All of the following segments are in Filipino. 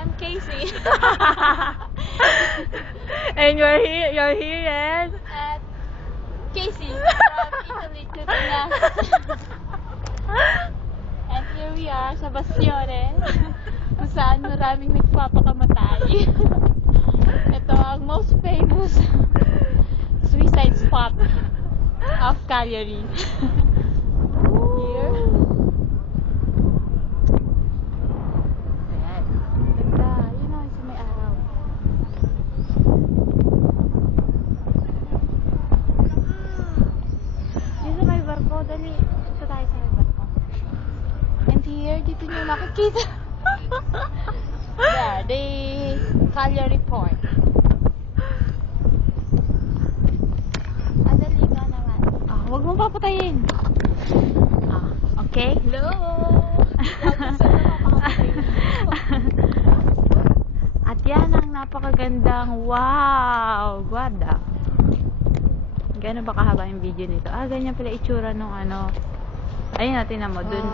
I'm Casey. And you're here at Casey from Italy to Pinas. And here we are sa Bastione, kung saan maraming nagpapakamatay. Ito ang most famous suicide spot of Cagliari. Here. Ayan. Ganda. Yun o, sa may araw. Dito may barko. Dali. Dito tayo sa may barko. And here, dito nyo makikita. Yeah, the Cagliari Port. Adali ka naman. Huwag mong papatayin. okay? Hello! At yan ang napakagandang wow! Guarda. Gano'n ba kahaba yung video nito? Ganyan pala itsura nung ano. Ayun natin na mo. Dun.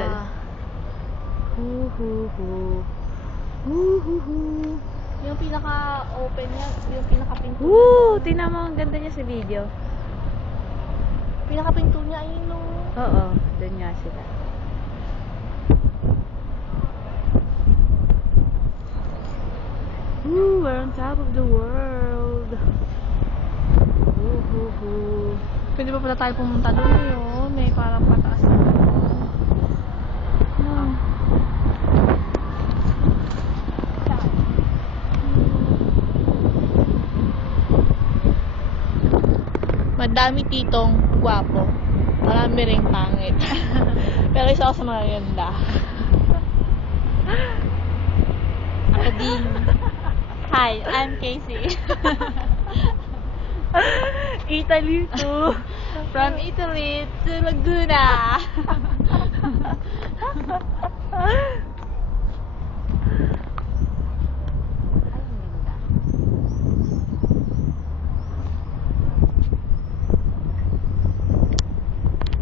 Yung pinaka-open niya, yung pinaka-pinto Woo! Tingnan mo, ang ganda niya sa video. Pinaka-pinto niya, ayun no. Oo, dun nga sila. Woo! We're on top of the world. Woo! Pwede pa pala tayo pumunta doon yun. May parang pataas na doon. Madami titong gwapo. Marami ring pangit. Pero isa ako sa mga ganda. Ako din. Hi, I'm Casey. Italy too. From Italy to Laguna.